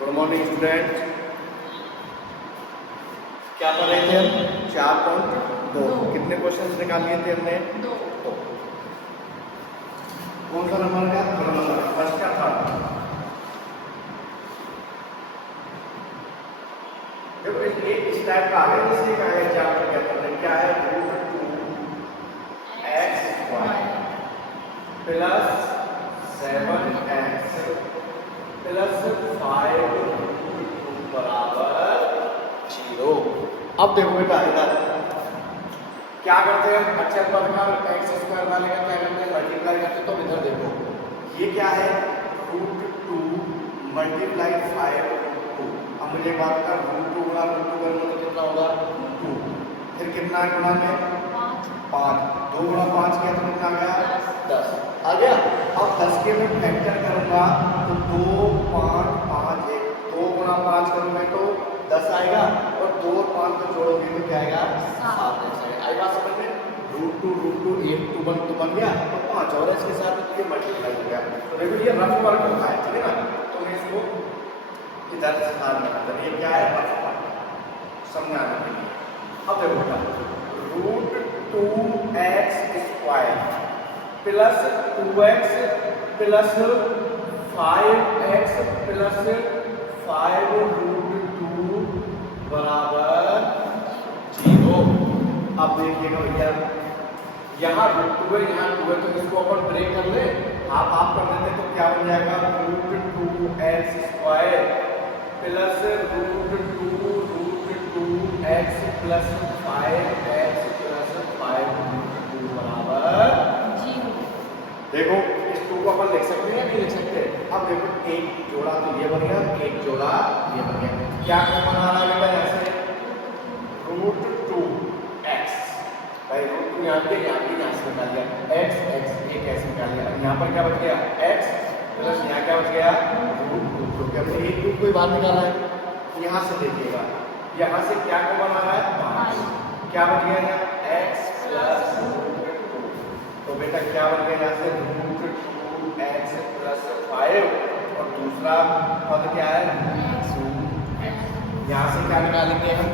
Good morning student. क्या पढ़ रहे थे हम? 4.2। कितने क्वेश्चन निकाल लिए थे हमने? 2। कौन सा नंबर का? फर्स्ट का था। देखो इस टाइप का आ गया, इसलिए कहा है 4 क्या है? √2x² प्लस 7x प्लस 5 बराबर 0। अब देखो बेटा इधर क्या करते हैं? अच्छे पद का x² वाले का क्या करते हैं? मल्टीप्लाई करते हैं। तो इधर देखो ये क्या है? √2 मल्टीप्लाई 5√2। अब मुझे बात कर √2 गुणा √2 करूंगा तो कितना होगा? 2। फिर कितना है गुणा में? 5। 2 गुणा 5 किया तो कितना आ गया? 10 आ गया। अब 10 के मैं फैक्टर करूंगा तो 2 5 5 1। 2 गुणा 5 करूंगा तो 10 आएगा और 2 और 5 को जोड़ोगे तो क्या आएगा? 7 आएगा। आई बात समझ में? √2 8 2 बन गया और 5 और इसके साथ ये मल्टीप्लाई हो गया। तो देखो ये रफ वर्क होता है, ठीक है ना? तो मैं इसको इधर से बाहर निकालता हूं। ये क्या है? रफ वर्क समझाने के लिए। अब देखो बेटा √2x² plus 2x plus 5x plus 5√2 बराबर 0। अब देखिएगा भैया यहाँ √2 है, यहाँ 2 है, तो इसको अपन ब्रेक कर ले, आप कर देते तो क्या बन जाएगा? √2x² plus √2x plus 5x plus 5√2 बराबर 0। देखो इस 2 को अपन लिख सकते हैं, नहीं लिख सकते? अब देखो एक जोड़ा तो ये बन गया, एक जोड़ा ये बन गया। क्या बना रहा है बेटा? ऐसे √2x भाई √2 यहाँ से निकाल दिया, x ये कैसे निकाल दिया? यहाँ पर क्या बच गया? x प्लस यहाँ क्या बच गया? √2। तो क्या एक 2 को बाहर निकाला है। यहाँ से देखिएगा, यहाँ से क्या को बना रहा है? 5। क्या बच गया यहाँ? x plus √2। तो बेटा क्या बन गया यहाँ से? √2x प्लस 5 और दूसरा पद क्या है? 2x। यहाँ से क्या निकालेंगे हम?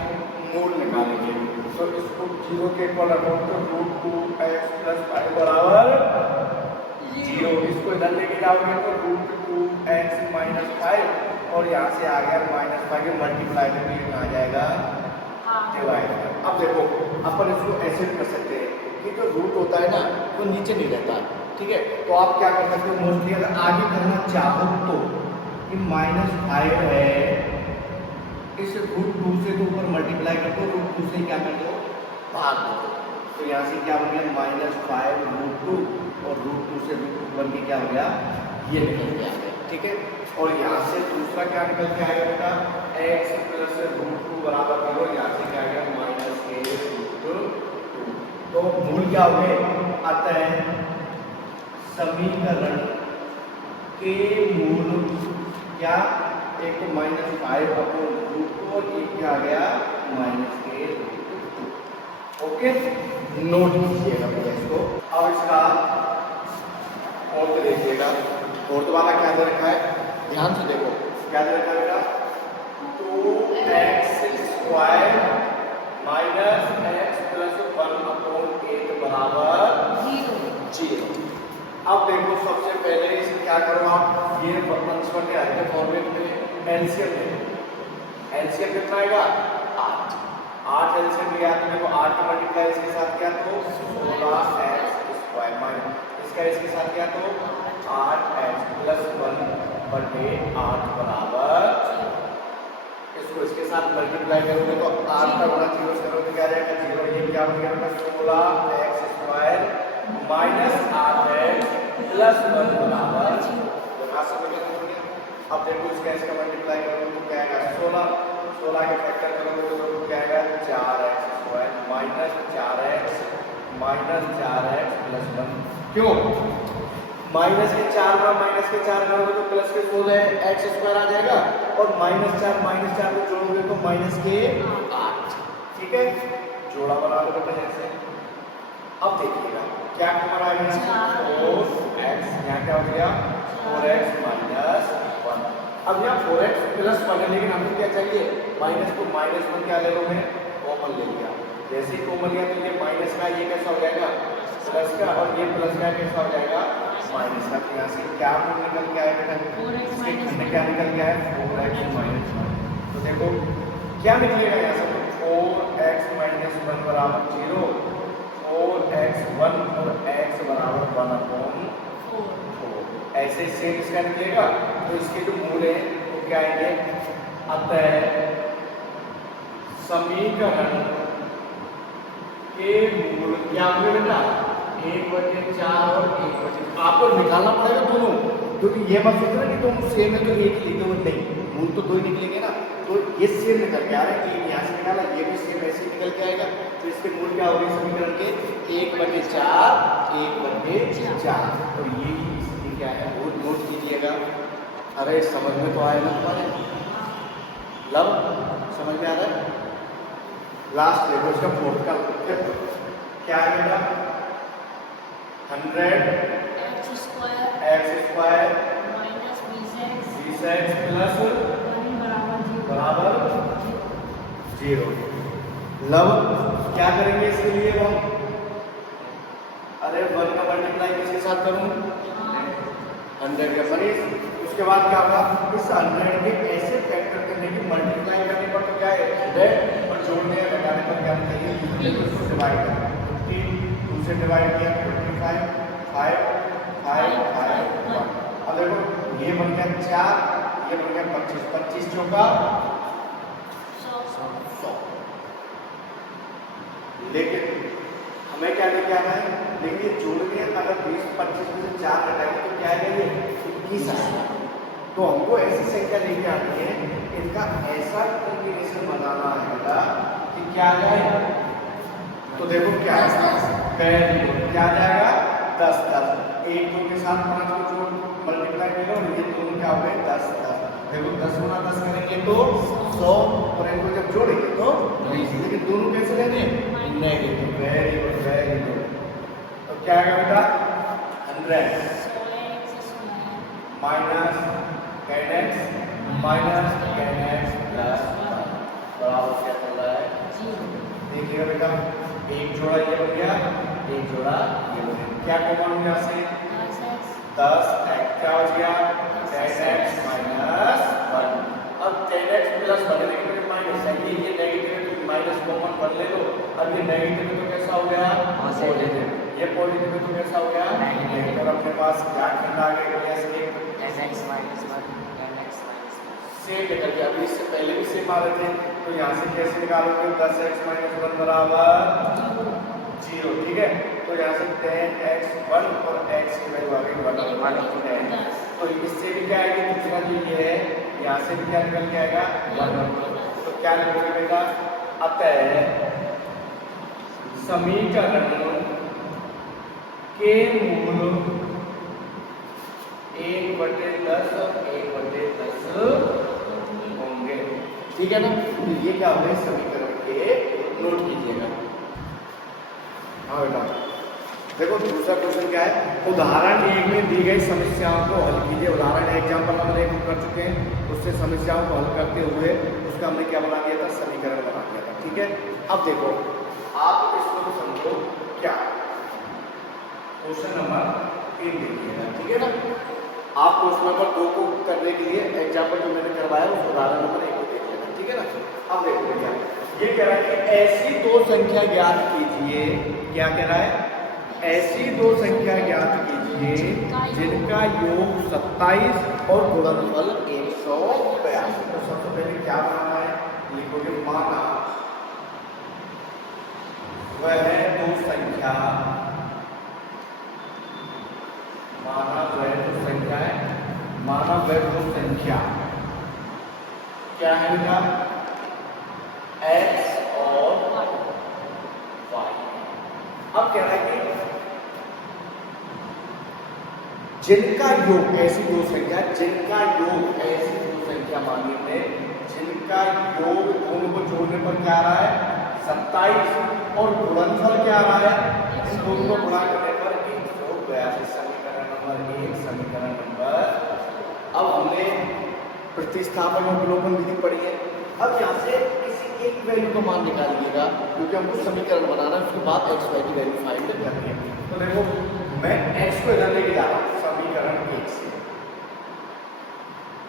मूल निकालेंगे। तो इसको 0 के इक्वल रखो तो √2x प्लस 5 बराबर 0। इसको इधर लेके जाओगे तो √2x माइनस 5 और यहाँ से आ गया -5 मल्टीप्लाई करके आ जाएगा डिवाइड। अब देखो अपन इसको ऐसे कर सकते हैं कि जो रूट होता है ना वो नीचे नहीं रहता, ठीक है? तो आप क्या कर सकते हो? मोस्टली अगर आगे करना चाहो तो कि -5 है, इस √2 से तो ऊपर मल्टीप्लाई कर दो, √2 से क्या कर दो? भाग दो। तो यहाँ से क्या हो गया? -5√2 और √2 से √2 बन के क्या हो गया? ये निकल के आ गया, ठीक है? और यहाँ से दूसरा क्या निकल के आएगा बेटा? x प्लस √2 बराबर 0। यहाँ से क्या आ गया? -a√2। तो मूल क्या हो गए? अतः समीकरण के मूल क्या? एक तो -5/√2 और एक क्या आ गया? -a√2। ओके, नोट कीजिएगा भैया इसको। अब इसका फोर्थ देखिएगा। फोर्थ वाला क्या दे रखा है? ध्यान से देखो क्या दे रखा है बेटा? 2x² माइनस x प्लस 1/8 बराबर 0। अब देखो सबसे पहले इसे क्या करो आप? ये बटन के आगे फॉर्मेट में एलसीएम ले। एलसीएम कितना आएगा? 8 एलसीएम लिया तो देखो 8 का मल्टीप्लाई इसके साथ क्या तो 16x² माइनस इसके साथ क्या तो 8x प्लस 1/8 बराबर। इसको इसके साथ मल्टीप्लाई करोगे तो 8 का गुणा 0 से करोगे क्या आ जाएगा? 0। ये क्या हो गया? 16x² माइनस 8x प्लस 1 बराबर 0। अब देखो इसका मल्टीप्लाई करोगे तो क्या आएगा? 16 के फैक्टर करोगे तो क्या आएगा? 4x² minus 4x plus 1। क्यों? माइनस के 4 करोगे तो प्लस के 16x² आ जाएगा और -4 को जोड़ोगे तो -8। ठीक है, जोड़ा बना लो बेटा जैसे। अब देखिएगा क्या हमारा आएगा? 4x, यहाँ क्या हो गया? 4x माइनस 1 अब यहाँ 4x प्लस 1 है, लेकिन हमको क्या चाहिए माइनस, को माइनस में क्या ले लो, मैं कॉमन ले लिया। जैसे ही कॉमन लिया तो ये माइनस का ये कैसा हो जाएगा प्लस का, और ये प्लस का कैसा हो जाएगा माइनस का। यहाँ से क्या मूल निकल के आया बेटा, इसके खंड क्या निकल गया है 4x माइनस 1। तो देखो क्या निकलेगा यहाँ से, तो 4x माइनस 1 बराबर 0, 4x1 और x बराबर 1/4। ऐसे सेम इसका निकलेगा। तो इसके जो मूल है वो क्या आएंगे, अतः समीकरण के मूल क्या होंगे बेटा 1/4 और 1/4। आपको निकालना पड़ेगा दोनों, क्योंकि ये मत सोचना कि तुम सेम है तो एक लिखे हुए, नहीं, मूल तो दो ही निकलेंगे ना। तो ये सेम निकल के आ रहा है, यहाँ से निकाला, ये भी सेम ऐसे निकल के आएगा। तो इसके मूल क्या होंगे समीकरण के 1/4, 1/4। और ये क्या है वो नोट कीजिएगा। अरे समझ में तो आया ना तुम्हारे, लब समझ में आ रहा है। लास्ट देखो इसका फोर्थ का क्या है बेटा 100 x square minus 20x plus 1 बराबर 0। लब क्या करेंगे इसके लिए हम, अरे 1 का मल्टीप्लाई किसके साथ करूं 100 का मनीष। उसके बाद क्या होगा, इस 100 के ऐसे फैक्टर करने की मल्टीप्लाई करने पर तो क्या है 100, और जोड़ने या घटाने पर क्या चाहिए उसको डिवाइड करना। 15 2 से डिवाइड किया 25, 5 5 5 1। अब देखो ये बन गया 4, ये बन गया 25, 25 चौका 100। लेकिन हमें क्या लेके आना है, देखिए जोड़ में अगर 20 25 में से 4 घटाएंगे तो क्या आएगा ये 21 आएगा। तो हमको ऐसी संख्या लेके आनी है, इनका ऐसा कॉम्बिनेशन बनाना है बेटा कि क्या आ जाए। तो देखो क्या है, क्या आ जाएगा 10 10, 1 2 के साथ 5 को जोड़ मल्टीप्लाई करो, ये दोनों क्या हो गए 10 10। देखो 10 गुना 10 करेंगे तो 100, और इनको जब जोड़ेंगे तो 20। लेकिन दोनों कैसे लेने negative. Very good very good. तो क्या आएगा बेटा 100 minus 10x minus 10x plus 1 बराबर क्या चल रहा है 0। देखिएगा बेटा एक जोड़ा ये बन गया, एक जोड़ा ये बन गया। क्या कॉमन यहाँ से 10x क्या हो गया 10x माइनस 1। अब 10x प्लस 1 लेकिन माइनस है, ये नेगेटिव माइनस कॉमन कर ले लो। अब ये नेगेटिव तो कैसा हो गया पॉजिटिव, ये पॉजिटिव तो कैसा हो गया नेगेटिव। और अपने पास क्या खंड आ गया सेम निकल गया। अभी इससे पहले भी सेम आ रहे थे, तो यहाँ से कैसे निकालोगे 10x माइनस 1 बराबर 0। ठीक है, तो यहाँ से 10x1 और x की वैल्यू आ गई 1। तो इससे भी क्या आएगी दूसरा जो ये है, यहाँ से भी क्या निकल के आएगा 1। तो क्या लिखोगे बेटा अतः समीकरण के मूल 1/10 और 1/10 होंगे। ठीक है ना, तो ये क्या हो गए समीकरण के नोट कीजिएगा। हाँ बेटा देखो दूसरा क्वेश्चन क्या है, उदाहरण 1 में दी गई समस्याओं को हल कीजिए। उदाहरण एग्जाम्पल नंबर 1 कर चुके हैं, उससे समस्याओं को हल करते हुए उसका हमने क्या बना दिया था समीकरण बना दिया था। ठीक है, अब देखो आप इसको समझो क्या क्वेश्चन नंबर 3 देखिएगा। ठीक है ना, आप क्वेश्चन नंबर 2 को करने के लिए एग्जाम्पल जो मैंने करवाया उस उदाहरण नंबर 1 को देख लेना। ठीक है ना, अब देखो भैया ये कह रहा है कि ऐसी दो संख्या ज्ञात कीजिए। क्या कह रहा है, ऐसी दो संख्या ज्ञात कीजिए जिनका योग 27 और गुणनफल 182। तो सबसे पहले क्या बनाना है, लिखोगे माना वह दो संख्या, माना वह दो संख्या है, माना वह दो संख्या क्या है बेटा x और y। अब कह रहा है कि जिनका योग, ऐसी दो संख्या जिनका योग, ऐसी दो संख्या मानेंगे जिनका योग दोनों को जोड़ने पर क्या आ रहा है 27 और गुणनफल क्या आ रहा है इन दोनों को गुणा करने पर 182। समीकरण नंबर 1 समीकरण नंबर। अब हमने प्रतिस्थापन और विलोपन विधि पढ़ी है। अब यहाँ से किसी एक वैल्यू का मान निकालिएगा, क्योंकि हमको समीकरण बनाना है, उसके बाद एक्स वाई की वैल्यू फाइंड करनी है। तो देखो मैं एक्स को इधर लेके जा रहा हूँ समीकरण 1 से।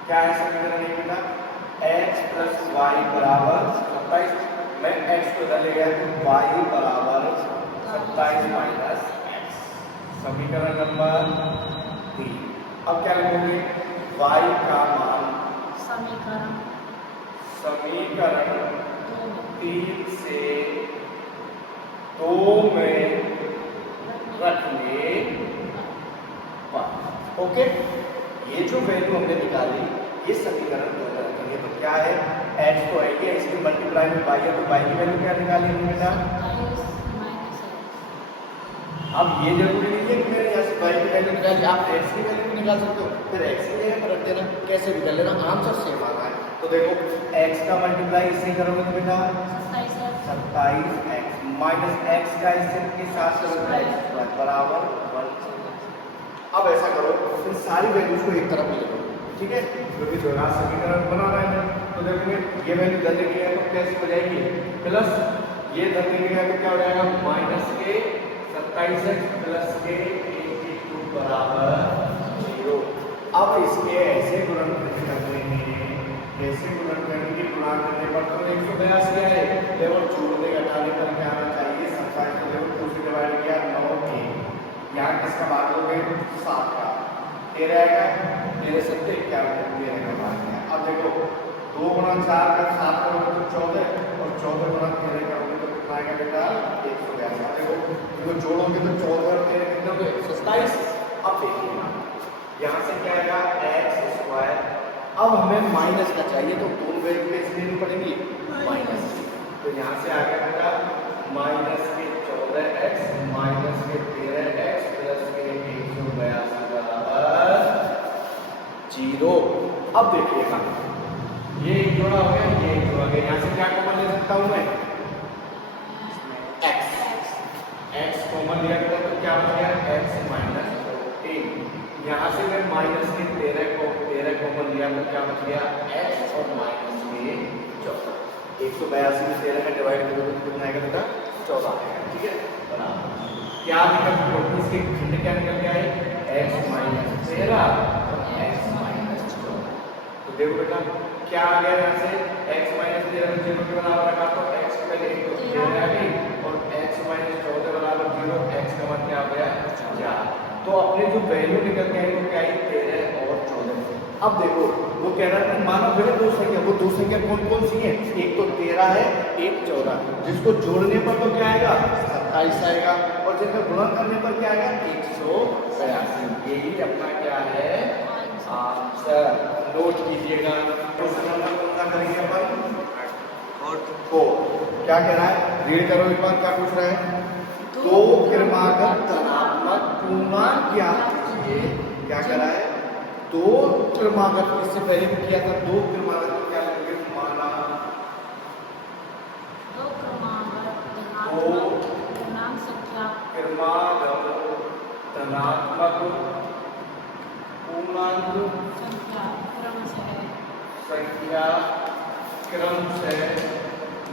क्या है समीकरण 1 बेटा? एक्स प्लस वाई बराबर 27। मैं एक्स को इधर ले गया तो वाई बराबर 27 माइनस एक्स। समीकरण नंबर 3। अब क्या लिखोगे? वाई का मान समीकरण 3 से 2 में रखने पर। ओके, ये जो वैल्यू हमने निकाली ये समीकरण 2 में रखेंगे। तो क्या है? एक्स तो है ये, इसकी मल्टीप्लाई में वाई है, तो वाई की वैल्यू क्या निकाली हमने बेटा? अब ये जरूरी नहीं है कि मेरे यहाँ से वाई की वैल्यू निकाली, आप एक्स की वैल्यू भी निकाल सकते हो, फिर एक्स की जगह पर रख देना, कैसे भी कर लेना, आंसर सेम आ रहा है। तो देखो एक्स का मल्टीप्लाई इससे करोगे तो बेटा 27x माइनस एक्स का इसके साथ करोगे बराबर 1। अब ऐसा करो, इन सारी वैल्यूज को एक तरफ ले लो, ठीक है, क्योंकि जो समीकरण बना रहे हैं। तो देखोगे ये वैल्यू इधर लेके गए तो कैसे हो जाएगी? प्लस ये इधर लेके गए तो क्या हो जाएगा? माइनस के 27x प्लस के 82 बराबर 0। अब इसके ऐसे गुणन करने हैं, ऐसे गुणन करेंगे, गुणन करने पर तो 182 आए, लेवल जोड़ने घटाने पर क्या आना चाहिए? 27 को लेवल 2 से डिवाइड किया 9 के, यहाँ किसका भाग दोगे? 7 का, 13 आएगा, 13 से 51 13 का भाग गया। अब देखो 2 गुणा 4 का 7 करोगे तो 14, और 14 गुणा 13 करोगे तो कितना आएगा बेटा? 182। अब देखो इनको जोड़ोगे तो 14 और 13 कितना हो गए? 27। अब देखिए यहाँ से क्या आएगा? X square. अब हमें माइनस का चाहिए तो दोनों वैल्यू कैसे लेनी पड़ेगी? माइनस। तो यहाँ से आ गया बेटा माइनस के 14x माइनस के 13x प्लस के 182 बराबर 0। अब देखिएगा ये एक जोड़ा हो गया, ये एक जोड़ा हो गया, यहाँ से क्या कॉमन ले सकता हूँ मैं? x कॉमन लिया तो क्या हो गया? x minus 14। यहाँ से मैं माइनस के 13 कॉमन लिया तो क्या बच गया? x और माइनस के 14। 182 में 13 का डिवाइड करोगे तो कितना आएगा बेटा? 14 आएगा, ठीक है, बराबर क्या निकल इसके खंड क्या निकल गया है? x माइनस 13 और x माइनस 14। तो देखो बेटा क्या आ गया यहाँ से? x माइनस 13 को 0 के बराबर रखा तो x की वैल्यू 13 आ गई, और x माइनस 14 बराबर 0, x का मान क्या हो गया? 4। तो अपने जो वैल्यू निकल के आई वो क्या आई? 13 और 14। अब देखो वो कह रहा है मानो वह दो संख्या, वो दो संख्या कौन कौन सी है? एक तो 13 है, एक 14, जिसको जोड़ने पर तो क्या आएगा? 27 आएगा, और जिसमें गुणन करने पर क्या आएगा? 182। यही अपना क्या है? आंसर। नोट कीजिएगा। क्वेश्चन नंबर कौन सा करेंगे अपन? 4। क्या कह रहा है? रीड करो एक बार, क्या पूछ रहा है? दो क्रमागत धनात्मक पूर्णांक ज्ञात कीजिए। क्या कह रहा है? दो क्रमागत, इससे पहले भी किया था, दो क्रमागत को क्या लिखोगे? माना दो पूर्णांक संख्या क्रमागत धनात्मक पूर्णांक संख्या क्रम से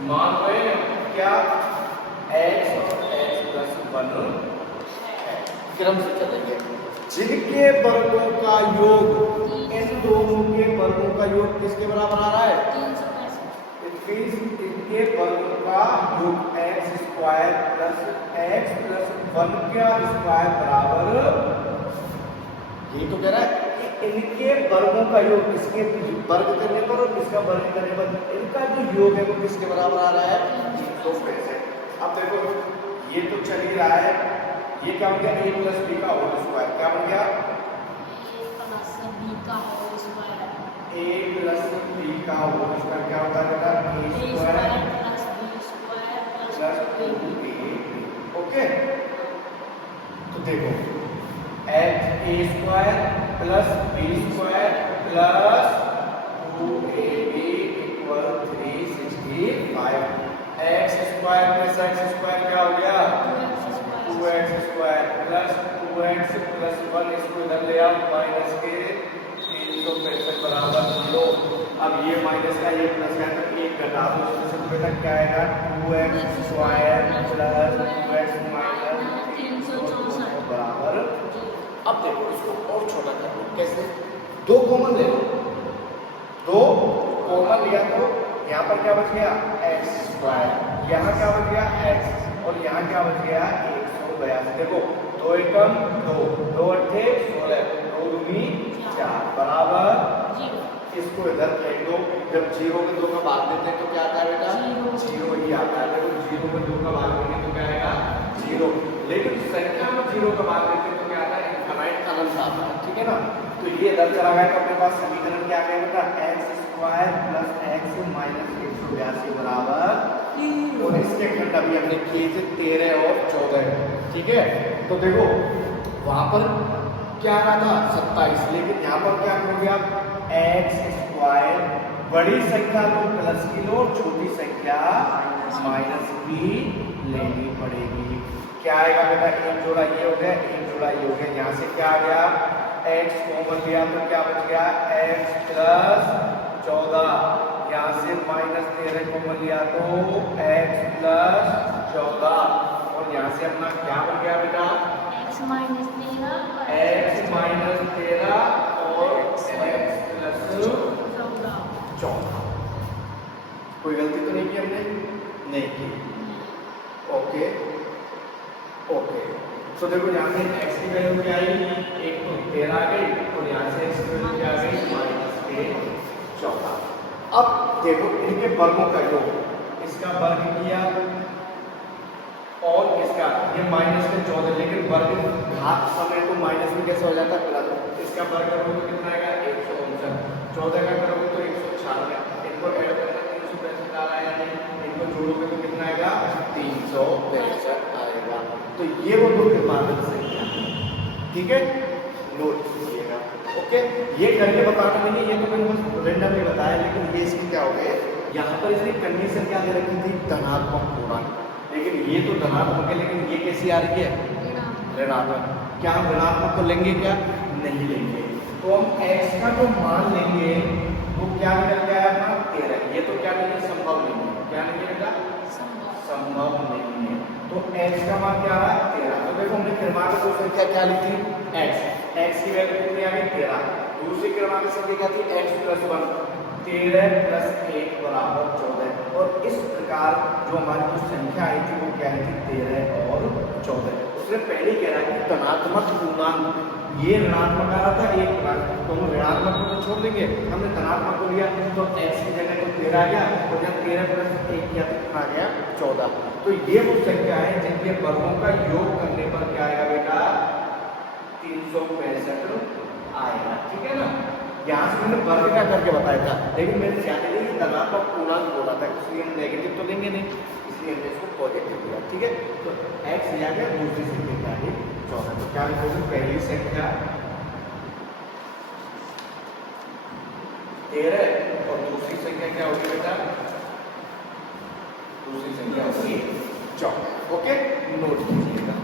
मान रहे हैं क्या? x और x प्लस 1 क्रम से चलेंगे, जिनके वर्गों का योग, इन दोनों के वर्गों का योग किसके बराबर आ रहा है? इनके वर्गों का योग x square plus x plus 1 का स्क्वायर बराबर, ये तो कह रहा है कि इनके वर्गों का योग, इसके वर्ग करने पर और इसका वर्ग करने पर इनका जो योग है वो किसके बराबर आ रहा है? 265। अब देखो ये तो चल ही रहा है, ये क्या हो गया? a प्लस b का होल स्क्वायर। क्या बन गया? a प्लस b का होल स्क्वायर। क्या होता है बेटा? a square plus b square plus 2ab। Okay, तो देखो a square plus b square plus 2ab equal 365। x square plus x square क्या हो गया? 2x square plus 2x plus 1, इसको इधर ले आओ, माइनस के 365 बराबर 0। ये माइनस का ये प्लस का तो एक घटा दो, इससे तो बेटा क्या आएगा 2x square plus 2x minus 364 बराबर। अब देखो इसको और छोटा कर लो, कैसे? दो कॉमन ले लो, दो कॉमन लिया तो यहाँ पर क्या बच गया x स्क्वायर, यहाँ क्या बच गया x और यहाँ क्या बच गया 182। देखो दो एकम दो, दो अट्ठे 16, दो दूनी 4 बराबर इसको इधर फेंक दो। जब 0 में 2 का भाग देते हैं तो क्या आता है बेटा 0 ही आता है। देखो 0 में 2 का भाग देंगे तो क्या आएगा 0, लेकिन संख्या में 0 का भाग देते हैं तो क्या आता है इनफाइनाइट अनंत आता है, ठीक है ना। तो ये इधर चला गया तो अपने पास समीकरण क्या आ गया बेटा x square plus x minus 182 बराबर, और इसके खंड अभी हमने किए थे 13 और 14, ठीक है। तो देखो वहां पर क्या आ रहा था 27, लेकिन यहाँ पर क्या करोगे आप x स्क्वायर बड़ी संख्या को प्लस की लो और छोटी संख्या माइनस की लेनी पड़ेगी। क्या आएगा बेटा एक जोड़ा ये हो गया, एक जोड़ा ये हो गया, यहाँ से क्या आ गया x कॉमन लिया तो क्या बच गया x प्लस 14, यहाँ से माइनस 13 कॉमन लिया तो x प्लस 14, और यहाँ से अपना क्या बन गया बेटा x माइनस 13 और x प्लस 14। कोई गलती तो नहीं की हमने? नहीं की। ओके ओके, तो देखो यहाँ से x की वैल्यू क्या आई, एक तो 13 आ गई और यहाँ से x की वैल्यू क्या आ गई माइनस के 14। अब देखो इनके वर्गों का योग, इसका वर्ग किया और इसका ये माइनस के 14, लेकिन वर्ग घात समय तो माइनस में कैसे हो जाता है प्लस, इसका वर्ग करोगे तो कितना आएगा 159, 14 का करोगे तो 196, इनको ऐड करना 365 आ रहा है नहीं, इनको जोड़ोगे तो कितना आएगा 365 आएगा। तो ये वो दो निर्माण संख्या, ठीक है, नोट कीजिएगा। ओके, ये करके बताना नहीं है, ये तो मैंने बस रेंडमली बताया, लेकिन ये इसके क्या हो गए यहाँ पर इसने कंडीशन क्या दे रखी थी धनात्मक पूर्णांक, लेकिन ये तो धनात्मक है, लेकिन ये कैसी आ रही है ऋणात्मक। क्या हम ऋणात्मक को लेंगे क्या? नहीं लेंगे। तो हम x का जो मान लेंगे वो क्या निकल के आया अपना 13, ये तो क्या नहीं है संभव नहीं है, क्या नहीं है बेटा संभव नहीं है। तो x का मान क्या आ रहा है 13, तो देखो हमने क्रमांक को संख्या क्या ली थी x की वैल्यू कितनी आ गई 13, दूसरी क्रमांक संख्या क्या थी x प्लस 1, 13 प्लस 1 बराबर 14, और इस प्रकार जो हमारी जो संख्या आई थी वो क्या आई थी 13 और 14। उसने पहले कह रहा है कि धनात्मक पूर्णांक, ये ऋणात्मक आ रहा था एक बार, तो हम ऋणात्मक को तो छोड़ देंगे, हमने धनात्मक को लिया तो x की जगह तो 13 आ गया, और जब 13 प्लस 1 किया तो कितना आ गया 14। तो ये वो संख्या है जिनके वर्गों का योग करने पर क्या आएगा बेटा 365 आएगा, ठीक है ना। यहाँ से मैंने वर्ग का करके बताया था, लेकिन मैंने जाने नहीं धनात्मक पूर्णांक बोला था, इसलिए हम नेगेटिव तो लेंगे नहीं, इसलिए हमने इसको पॉजिटिव दिया, ठीक है। तो x लिया गया, दूसरी संख्या क्या है 14, तो क्या लिखोगे पहली संख्या 13 और दूसरी संख्या क्या होगी बेटा, दूसरी संख्या होगी 14। ओके, नोट कीजिएगा।